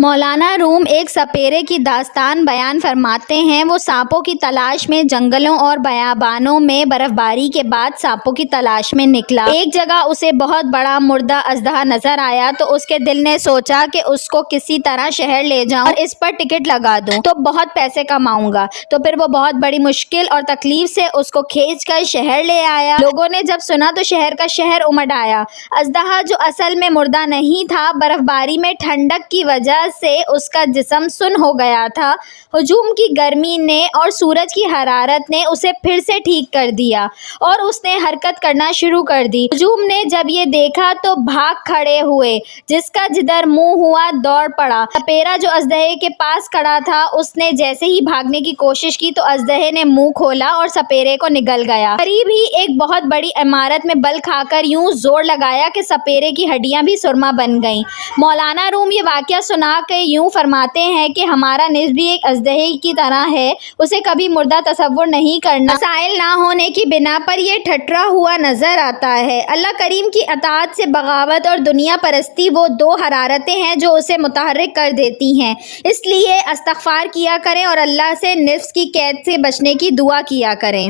مولانا روم ایک سپیرے کی داستان بیان فرماتے ہیں۔ وہ سانپوں کی تلاش میں جنگلوں اور بیابانوں میں برف باری کے بعد سانپوں کی تلاش میں نکلا۔ ایک جگہ اسے بہت بڑا مردہ اژدہا نظر آیا تو اس کے دل نے سوچا کہ اس کو کسی طرح شہر لے جاؤں اور اس پر ٹکٹ لگا دوں تو بہت پیسے کماؤں گا۔ تو پھر وہ بہت بڑی مشکل اور تکلیف سے اس کو کھینچ کر شہر لے آیا۔ لوگوں نے جب سنا تو شہر کا شہر امڈ آیا۔ اژدہا جو اصل میں مردہ نہیں تھا، برف باری میں ٹھنڈک کی وجہ سے اس کا جسم سن ہو گیا تھا۔ ہجوم کی گرمی نے اور سورج کی حرارت نے اسے پھر سے ٹھیک کر دیا اور اس نے حرکت کرنا شروع کر دی۔ ہجوم نے جب یہ دیکھا تو بھاگ کھڑے ہوئے، جس کا جدھر منہ ہوا دوڑ پڑا۔ سپیرا جو اژدہے کے پاس کھڑا تھا، اس نے جیسے ہی بھاگنے کی کوشش کی تو اژدہے نے منہ کھولا اور سپیرے کو نگل گیا۔ قریب ہی ایک بہت بڑی عمارت میں بل کھا کر یوں زور لگایا کہ سپیرے کی ہڈیاں بھی سرما بن گئیں۔ مولانا روم یہ واقعہ سنا کے یوں فرماتے ہیں کہ ہمارا نفس بھی ایک اژدہے کی طرح ہے، اسے کبھی مردہ تصور نہیں کرنا۔ وسائل نہ ہونے کی بنا پر یہ ٹھٹرا ہوا نظر آتا ہے۔ اللہ کریم کی اطاعت سے بغاوت اور دنیا پرستی وہ دو حرارتیں ہیں جو اسے متحرک کر دیتی ہیں۔ اس لیے استغفار کیا کریں اور اللہ سے نفس کی قید سے بچنے کی دعا کیا کریں۔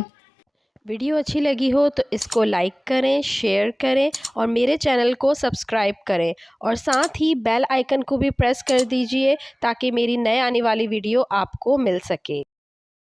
ویڈیو اچھی لگی ہو تو اس کو لائک کریں، شیئر کریں اور میرے چینل کو سبسکرائب کریں اور ساتھ ہی بیل آئیکن کو بھی پریس کر دیجئے تاکہ میری نئے آنے والی ویڈیو آپ کو مل سکے۔